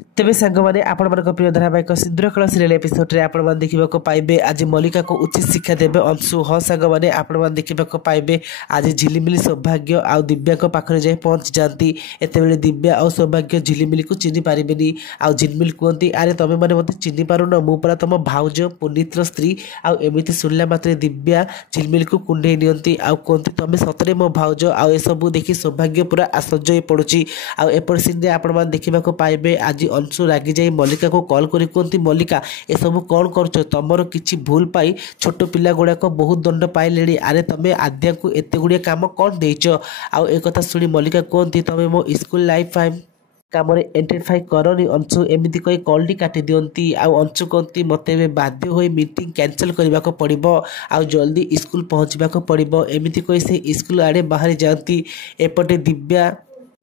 तेबे सांगमाने आपण मान प्रिय धारावाहिक सिंदूरकला सीरियल एपिसोड आपण मान देखा पाइबे आज मल्लिका को उचित शिक्षा देबे अंशु। हाँ सांगमाने आपण मान देखा पाइबे आज झिलिमिली सौभाग्य आउ दिव्या पाखरे जाए पहुंच जाती। एतेबेले दिव्या और सौभाग्य झिलिमिली को चिन्हि पारिबेनी। आउ झिलिमिली कहती अरे तमे माने मते चिन्हि पारुन मु परा तुम भाउज पुनीतर स्त्री। आउ एमिति सुनला मात्रे दिव्या झिलिमिली को कुंडे नियंती आउ कहती तमे सतरे मो भाउज। आउ ए सब देखि सौभाग्य पूरा आश्चर्य होई पड़ुची। आउ एपर सीन रे आपण मान देखा पाइबे आज अंशु रागी जाई मल्लिका को कॉल करी कहती मल्लिका ए सब कौन कर तुमर किसी भूल पाई छोट पिला गुड़ाक बहुत दंड पाइले। अरे तमें आद्या को एत गुड़िया कम कौन देच। आउ एक कथा शुणी मल्लिका कहती तुम्हें मो स्कूल लाइफ टाइम काम एंटरफाई करनी अंशु एमती कही कॉल टी काटी दियंती। आउ अंशु कहती मते बाध्य हो मीटिंग कैंसल करने को पड़ो आउ जल्दी स्कूल पहुँचवा पड़ो एमती कही से स्कूल आड़े बाहरी जाती। एपटे दिव्या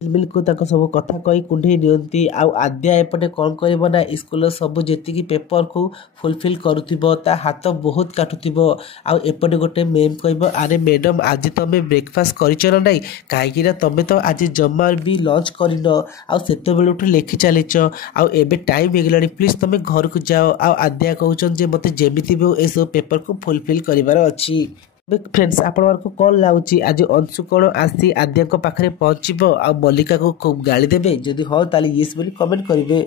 झिलिमिली को ताको सब कथा कही कुंडे नियंती। आउ आद्या एपटे कौन कर ना स्कूल सब जी पेपर को फुलफिल करुथिबो ता हाथ बहुत काटुथिबो। आउ एपटे गोटे मैम कहबो अरे मैडम आज तमे ब्रेकफास्ट करिछ ना नहीं कहीं तमे तो आज जमा भी लंच करन आउ सेते बेलुठु लेखि चलीच आउ एबे टाइम हो गलानी प्लीज तमे घर को जाओ। आउ आद्या कहउछन जे मते जेमिति भी ए सब पेपर को फुलफिल करिवार अछि। फ्रेंड्स आपण को कौन लगुच आज अंशु कौन आसी आद्या पाखे पहुँचब आ मल्लिका को खूब गाड़ी देवे जदि हाँ ताली येस बोली कमेंट करेंगे।